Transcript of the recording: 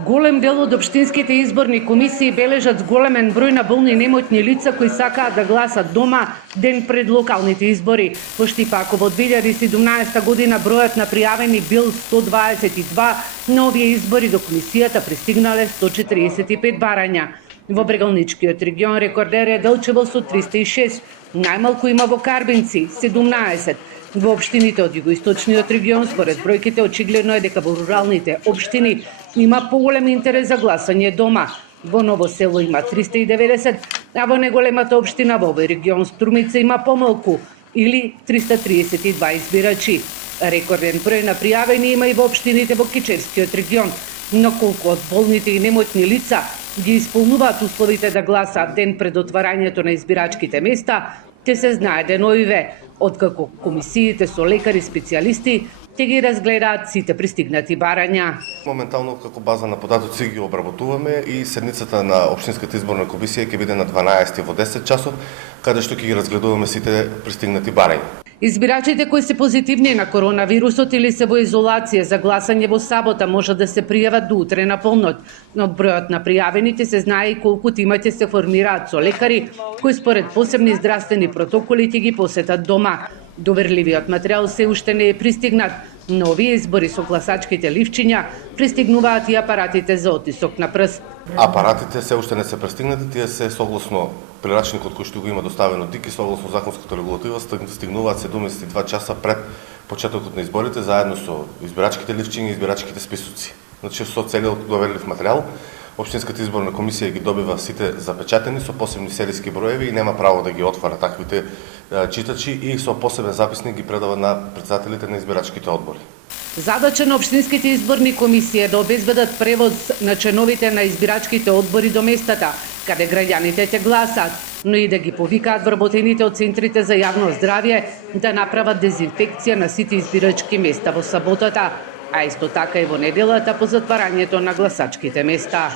Голем дел од општинските изборни комисии бележат зголемен број на болни и немотни лица кои сакаат да гласат дома ден пред локалните избори. Во Штипако во 2017 година бројот на пријавени бил 122, на овие избори до комисијата пристигнале 145 барања. Во Брегалничкиот регион рекордер е Делчево со 306, најмалку има во Карбинци 17. Во општините од југоисточниот регион, според бројките, очигледно е дека во руралните општини има поголем интерес за гласање дома. Во Ново село има 390, а во неголемата општина во овој регион Струмица има помалку, или 332 избирачи. Рекорден број на пријавени има и во општините во Кичевскиот регион, но колку од болните и немотни лица ги исполнуваат условите да гласаат ден пред отварањето на избирачките места, те се знае деновиве, откако комисиите со лекари специјалисти те ги разгледаат сите пристигнати барања. Моментално како база на податоци ги обработуваме и седницата на Општинската изборна комисија ќе биде на 12 во 10 часот, каде што ќе ги разгледуваме сите пристигнати барања. Избирачите кои се позитивни на коронавирусот или се во изолација за гласање во сабота може да се пријават до утре на полнот. Но од бројот на пријавените се знае и колку тима ќе се формираат со лекари кои според посебни здравствени протоколи ќе ги посетат дома. Доверливиот материјал се уште не е пристигнат, но овие избори со гласачките ливчиња пристигнуваат и апаратите за отисок на прст. Апаратите се уште не се пристигнати, тие се согласно прирачникот кој што го има доставено ДИК и согласно законската регулатива стигнуваат 72 часа пред почетокот на изборите заедно со избирачките ливчиња и избирачките списоци. Значи со целиот доверлив материјал Општинската изборна комисија ги добива сите запечатени со посебни серијски броеви и нема право да ги отвара таквите читачи и со посебен записник ги предава на претседателите на избирачките одбори. Задача на општинските изборни комисии е да обезбедат превоз на членовите на избирачките одбори до местата каде граѓаните ќе гласат, но и да ги повикаат вработените од центрите за јавно здравје да направат дезинфекција на сите избирачки места во саботата, а исто така и во неделата по затварањето на гласачките места.